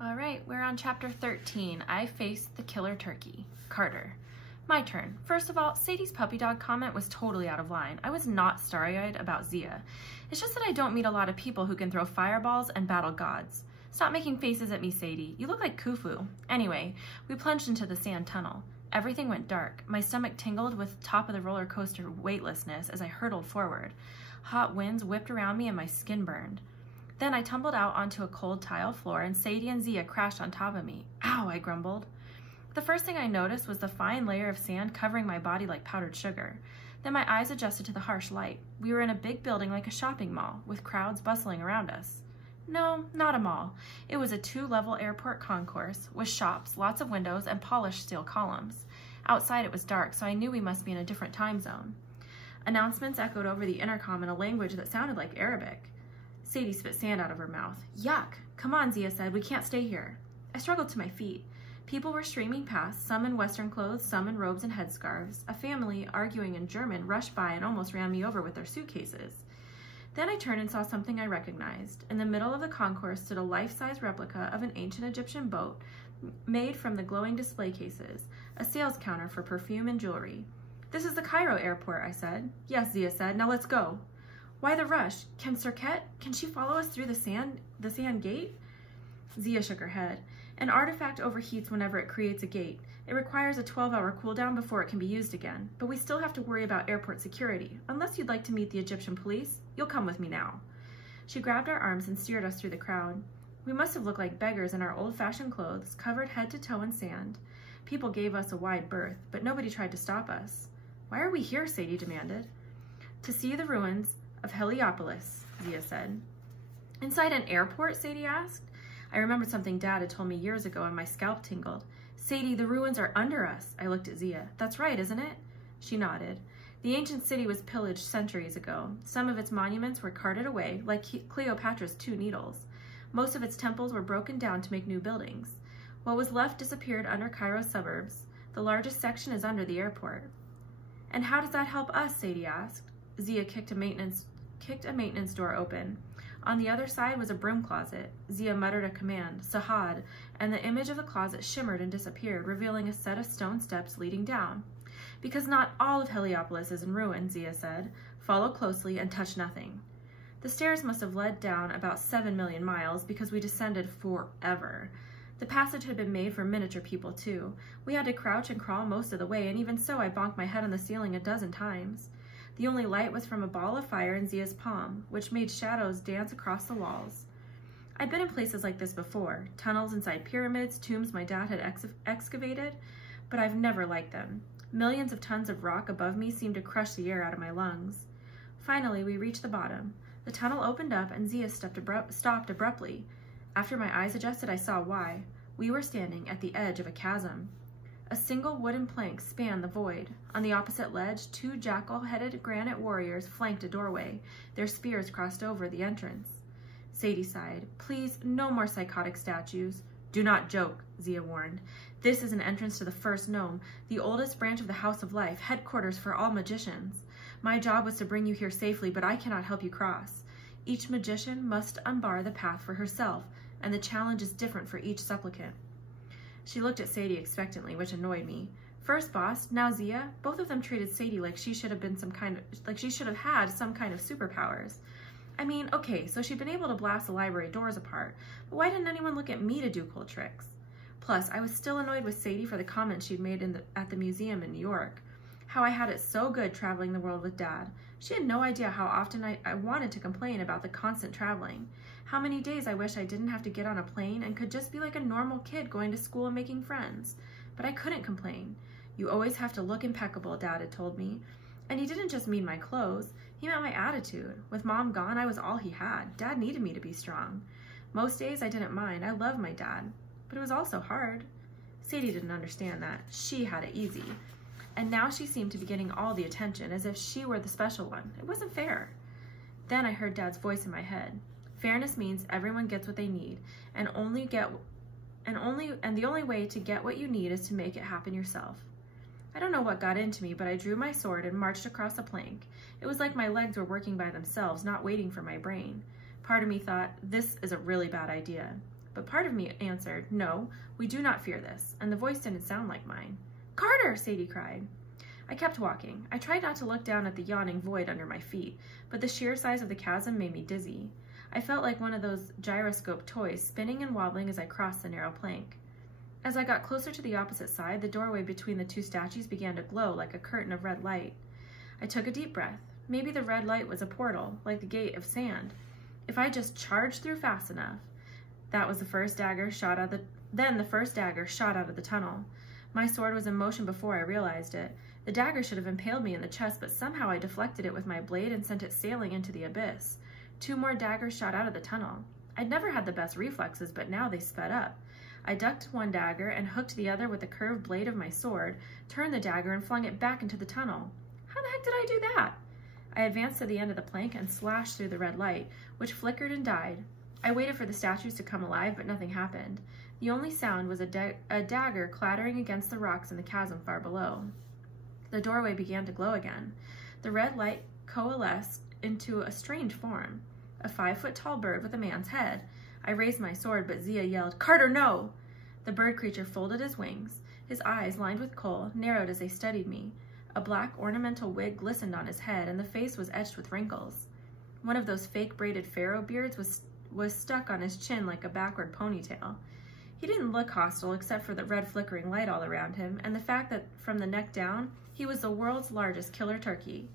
All right, we're on chapter 13. I faced the killer turkey. Carter. My turn. First of all, Sadie's puppy dog comment was totally out of line. I was not starry-eyed about Zia. It's just that I don't meet a lot of people who can throw fireballs and battle gods. Stop making faces at me, Sadie. You look like Khufu. Anyway, we plunged into the sand tunnel. Everything went dark. My stomach tingled with top of the roller coaster weightlessness as I hurtled forward. Hot winds whipped around me and my skin burned. Then I tumbled out onto a cold tile floor and Sadie and Zia crashed on top of me. Ow, I grumbled. The first thing I noticed was the fine layer of sand covering my body like powdered sugar. Then my eyes adjusted to the harsh light. We were in a big building like a shopping mall, with crowds bustling around us. No, not a mall. It was a 2-level airport concourse with shops, lots of windows, and polished steel columns. Outside it was dark, so I knew we must be in a different time zone. Announcements echoed over the intercom in a language that sounded like Arabic. Sadie spit sand out of her mouth. Yuck! Come on, Zia said. We can't stay here. I struggled to my feet. People were streaming past, some in Western clothes, some in robes and headscarves. A family, arguing in German, rushed by and almost ran me over with their suitcases. Then I turned and saw something I recognized. In the middle of the concourse stood a life-size replica of an ancient Egyptian boat made from the glowing display cases, a sales counter for perfume and jewelry. This is the Cairo airport, I said. Yes, Zia said. Now let's go. Why the rush? Can she follow us through the sand gate? Zia shook her head. An artifact overheats whenever it creates a gate. It requires a 12-hour cooldown before it can be used again, but we still have to worry about airport security. Unless you'd like to meet the Egyptian police, you'll come with me now. She grabbed our arms and steered us through the crowd. We must have looked like beggars in our old-fashioned clothes, covered head to toe in sand. People gave us a wide berth, but nobody tried to stop us. Why are we here? Sadie demanded. To see the ruins of Heliopolis, Zia said. Inside an airport? Sadie asked. I remembered something Dad had told me years ago and my scalp tingled. Sadie, the ruins are under us. I looked at Zia. That's right, isn't it? She nodded. The ancient city was pillaged centuries ago. Some of its monuments were carted away, like Cleopatra's 2 needles. Most of its temples were broken down to make new buildings. What was left disappeared under Cairo's suburbs. The largest section is under the airport. And how does that help us? Sadie asked. Zia kicked a maintenance door open. On the other side was a broom closet. Zia muttered a command, Sahad, and the image of the closet shimmered and disappeared, revealing a set of stone steps leading down. Because not all of Heliopolis is in ruin, Zia said. Follow closely and touch nothing. The stairs must have led down about 7 million miles because we descended forever. The passage had been made for miniature people, too. We had to crouch and crawl most of the way, and even so I bonked my head on the ceiling a dozen times. The only light was from a ball of fire in Zia's palm, which made shadows dance across the walls. I'd been in places like this before, tunnels inside pyramids, tombs my dad had excavated, but I've never liked them. Millions of tons of rock above me seemed to crush the air out of my lungs. Finally, we reached the bottom. The tunnel opened up and Zia stopped abruptly. After my eyes adjusted, I saw why. We were standing at the edge of a chasm. A single wooden plank spanned the void. On the opposite ledge, 2 jackal-headed granite warriors flanked a doorway. Their spears crossed over the entrance. Sadie sighed. Please, no more psychotic statues. Do not joke, Zia warned. This is an entrance to the first Nome, the oldest branch of the House of Life, headquarters for all magicians. My job was to bring you here safely, but I cannot help you cross. Each magician must unbar the path for herself, and the challenge is different for each supplicant. She looked at Sadie expectantly, which annoyed me. First boss, now Zia, both of them treated Sadie like she should have had some kind of superpowers. I mean, okay, so she'd been able to blast the library doors apart, but why didn't anyone look at me to do cool tricks? Plus, I was still annoyed with Sadie for the comments she'd made at the museum in New York. How I had it so good traveling the world with Dad. She had no idea how often I wanted to complain about the constant traveling. How many days I wish I didn't have to get on a plane and could just be like a normal kid going to school and making friends. But I couldn't complain. You always have to look impeccable, Dad had told me. And he didn't just mean my clothes. He meant my attitude. With Mom gone, I was all he had. Dad needed me to be strong. Most days I didn't mind. I loved my dad. But it was also hard. Sadie didn't understand that. She had it easy. And now she seemed to be getting all the attention, as if she were the special one. It wasn't fair. Then I heard Dad's voice in my head. Fairness means everyone gets what they need, and the only way to get what you need is to make it happen yourself. I don't know what got into me, but I drew my sword and marched across a plank. It was like my legs were working by themselves, not waiting for my brain. Part of me thought, this is a really bad idea. but part of me answered, "No, we do not fear this," and the voice didn't sound like mine. "Carter!" Sadie cried. I kept walking. I tried not to look down at the yawning void under my feet, but the sheer size of the chasm made me dizzy. I felt like one of those gyroscope toys, spinning and wobbling as I crossed the narrow plank. As I got closer to the opposite side, the doorway between the two statues began to glow like a curtain of red light. I took a deep breath. Maybe the red light was a portal, like the gate of sand. If I just charged through fast enough. That was the first dagger shot out of the tunnel. My sword was in motion before I realized it. The dagger should have impaled me in the chest, but somehow I deflected it with my blade and sent it sailing into the abyss. 2 more daggers shot out of the tunnel. I'd never had the best reflexes, but now they sped up. I ducked one dagger and hooked the other with the curved blade of my sword, turned the dagger and flung it back into the tunnel. How the heck did I do that? I advanced to the end of the plank and slashed through the red light, which flickered and died. I waited for the statues to come alive, but nothing happened. The only sound was a dagger clattering against the rocks in the chasm far below. The doorway began to glow again. The red light coalesced into a strange form, a 5-foot-tall bird with a man's head. I raised my sword, but Zia yelled, "Carter, no!" The bird creature folded his wings. His eyes, lined with kohl, narrowed as they studied me. A black ornamental wig glistened on his head, and the face was etched with wrinkles. One of those fake braided pharaoh beards was stuck on his chin like a backward ponytail. He didn't look hostile except for the red flickering light all around him, and the fact that from the neck down, he was the world's largest killer turkey.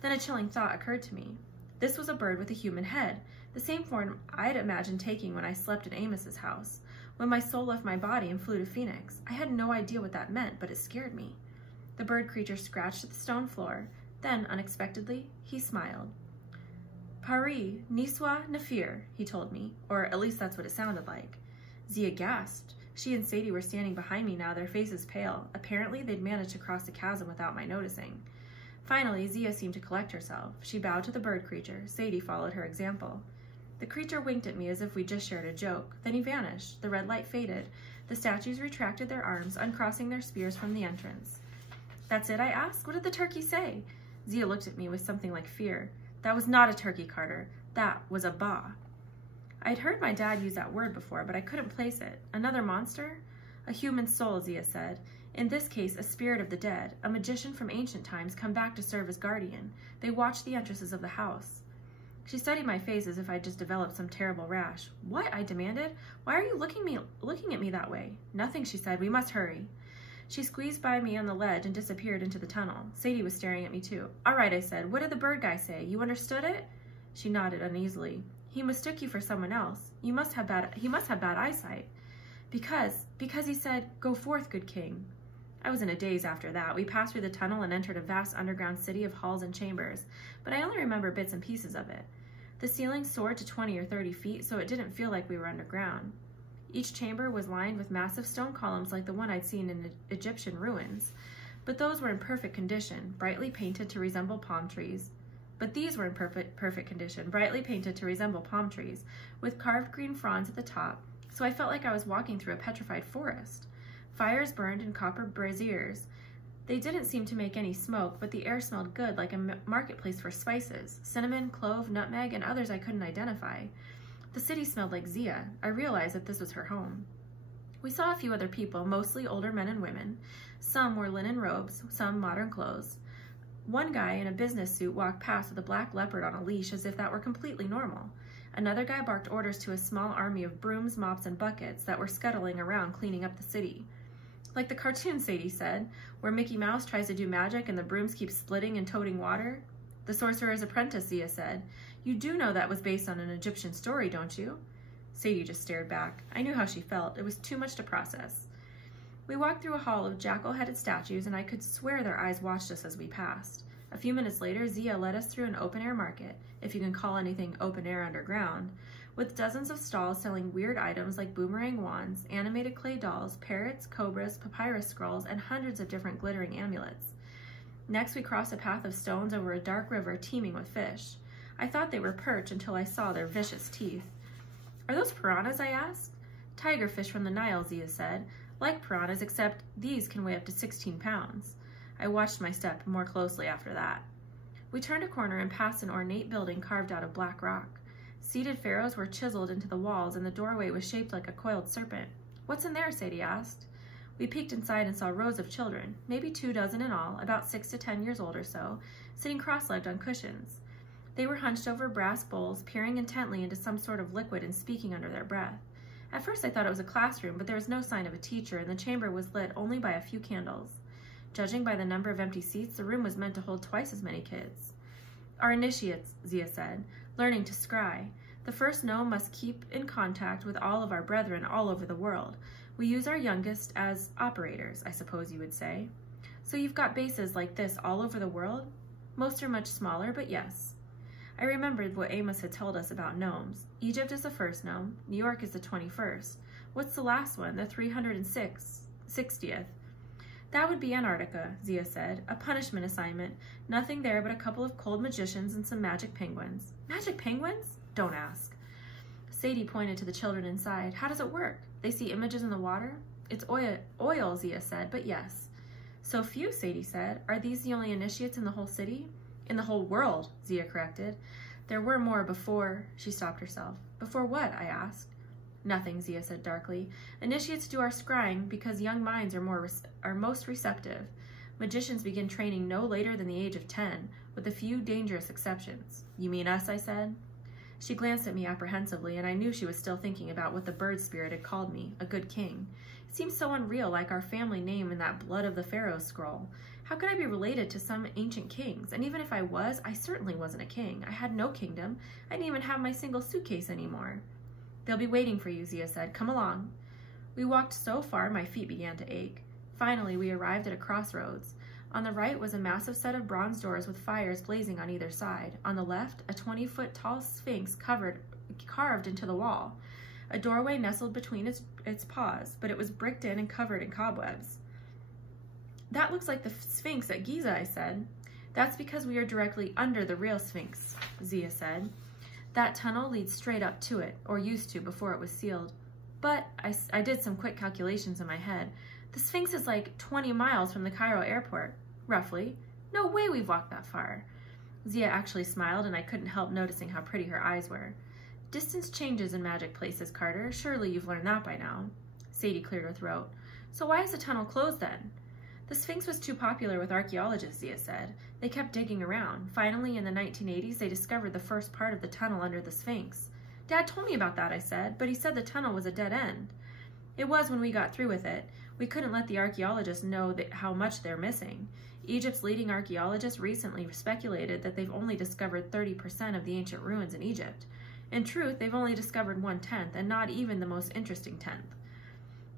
Then a chilling thought occurred to me. This was a bird with a human head, the same form I'd imagined taking when I slept at Amos's house, when my soul left my body and flew to Phoenix. I had no idea what that meant, but it scared me. The bird creature scratched at the stone floor. Then, unexpectedly, he smiled. "Paris, Niswa, Nafir," he told me, or at least that's what it sounded like. Zia gasped. She and Sadie were standing behind me now, their faces pale. Apparently, they'd managed to cross the chasm without my noticing. Finally, Zia seemed to collect herself. She bowed to the bird creature. Sadie followed her example. The creature winked at me as if we just shared a joke. Then he vanished. The red light faded. The statues retracted their arms, uncrossing their spears from the entrance. "That's it?" I asked. "What did the turkey say?" Zia looked at me with something like fear. "That was not a turkey, Carter. That was a ba." I'd heard my dad use that word before, but I couldn't place it. Another monster? "A human soul," Zia said. "In this case, a spirit of the dead, a magician from ancient times come back to serve as guardian. They watch the entrances of the house." She studied my face as if I'd just developed some terrible rash. "What?" I demanded. "Why are you looking at me that way?" "Nothing," she said. "We must hurry." She squeezed by me on the ledge and disappeared into the tunnel. Sadie was staring at me too. "All right," I said. "What did the bird guy say? You understood it?" She nodded uneasily. "He mistook you for someone else. He must have bad eyesight." Because he said, 'Go forth, good king.'" I was in a daze after that. We passed through the tunnel and entered a vast underground city of halls and chambers, but I only remember bits and pieces of it. The ceiling soared to 20 or 30 feet, so it didn't feel like we were underground. Each chamber was lined with massive stone columns like the one I'd seen in Egyptian ruins, but those were in perfect condition, brightly painted to resemble palm trees. These were in perfect condition, brightly painted to resemble palm trees, with carved green fronds at the top, so I felt like I was walking through a petrified forest. Fires burned in copper braziers. They didn't seem to make any smoke, but the air smelled good, like a marketplace for spices, cinnamon, clove, nutmeg, and others I couldn't identify. The city smelled like Zia. I realized that this was her home. We saw a few other people, mostly older men and women. Some wore linen robes, some modern clothes. One guy in a business suit walked past with a black leopard on a leash as if that were completely normal. Another guy barked orders to a small army of brooms, mops, and buckets that were scuttling around cleaning up the city. "Like the cartoon," Sadie said, "where Mickey Mouse tries to do magic and the brooms keep splitting and toting water." "The Sorcerer's Apprentice," Zia said. "You do know that was based on an Egyptian story, don't you?" Sadie just stared back. I knew how she felt. It was too much to process. We walked through a hall of jackal-headed statues, and I could swear their eyes watched us as we passed. A few minutes later, Zia led us through an open-air market, if you can call anything open-air underground, with dozens of stalls selling weird items like boomerang wands, animated clay dolls, parrots, cobras, papyrus scrolls, and hundreds of different glittering amulets. Next, we crossed a path of stones over a dark river teeming with fish. I thought they were perch until I saw their vicious teeth. "Are those piranhas?" I asked. "Tiger fish from the Nile," Zia said. "Like piranhas, except these can weigh up to 16 pounds. I watched my step more closely after that. We turned a corner and passed an ornate building carved out of black rock. Seated pharaohs were chiseled into the walls, and the doorway was shaped like a coiled serpent. "What's in there?" Sadie asked. We peeked inside and saw rows of children, maybe 24 in all, about 6 to 10 years old or so, sitting cross-legged on cushions. They were hunched over brass bowls, peering intently into some sort of liquid and speaking under their breath. At first I thought it was a classroom, but there was no sign of a teacher, and the chamber was lit only by a few candles. Judging by the number of empty seats, the room was meant to hold twice as many kids. "Our initiates," Zia said, "learning to scry. The first gnome must keep in contact with all of our brethren all over the world. We use our youngest as operators, I suppose you would say. So you've got bases like this all over the world? Most are much smaller, but yes." I remembered what Amos had told us about gnomes. Egypt is the first gnome. New York is the 21st. What's the last one, the 360th? "That would be Antarctica," Zia said. "A punishment assignment. Nothing there but a couple of cold magicians and some magic penguins." "Magic penguins?" "Don't ask." Sadie pointed to the children inside. "How does it work? They see images in the water?" "It's oil, Zia said, but yes." "So few," Sadie said. "Are these the only initiates in the whole city?" "In the whole world," Zia corrected. "There were more before—" She stopped herself. "Before what?" I asked. "Nothing," Zia said darkly. "Initiates do our scrying because young minds are most receptive. Magicians begin training no later than the age of 10, with a few dangerous exceptions." "You mean us?" I said. She glanced at me apprehensively, and I knew she was still thinking about what the bird spirit had called me, a good king. It seemed so unreal, like our family name in that Blood of the Pharaohs scroll. How could I be related to some ancient kings? And even if I was, I certainly wasn't a king. I had no kingdom. I didn't even have my single suitcase anymore. "They'll be waiting for you," Zia said. "Come along." We walked so far my feet began to ache. Finally, we arrived at a crossroads. On the right was a massive set of bronze doors with fires blazing on either side. On the left, a 20-foot tall sphinx carved into the wall. A doorway nestled between its paws, but it was bricked in and covered in cobwebs. "That looks like the Sphinx at Giza," I said. "That's because we are directly under the real Sphinx," Zia said. "That tunnel leads straight up to it, or used to before it was sealed. But," I did some quick calculations in my head, "the Sphinx is like 20 miles from the Cairo airport, roughly. No way we've walked that far." Zia actually smiled, and I couldn't help noticing how pretty her eyes were. "Distance changes in magic places, Carter. Surely you've learned that by now." Sadie cleared her throat. "So why is the tunnel closed then?" "The Sphinx was too popular with archaeologists," Zia said. "They kept digging around. Finally, in the 1980s, they discovered the first part of the tunnel under the Sphinx." "Dad told me about that," I said, "but he said the tunnel was a dead end." "It was when we got through with it. We couldn't let the archaeologists know how much they're missing. Egypt's leading archaeologists recently speculated that they've only discovered 30% of the ancient ruins in Egypt. In truth, they've only discovered 1/10, and not even the most interesting 10th.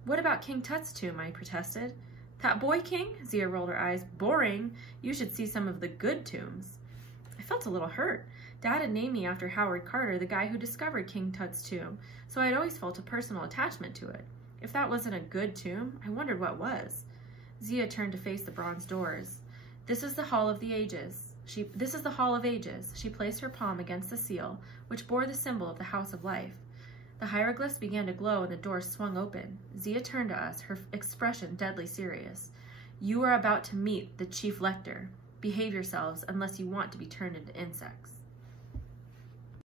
"What about King Tut's tomb?" I protested. "That boy king?" Zia rolled her eyes. "Boring. You should see some of the good tombs." I felt a little hurt. Dad had named me after Howard Carter, the guy who discovered King Tut's tomb, so I had always felt a personal attachment to it. If that wasn't a good tomb, I wondered what was. Zia turned to face the bronze doors. This is the Hall of Ages. She placed her palm against the seal, which bore the symbol of the House of Life. The hieroglyphs began to glow and the doors swung open. Zia turned to us, her expression deadly serious. "You are about to meet the chief lector. Behave yourselves unless you want to be turned into insects."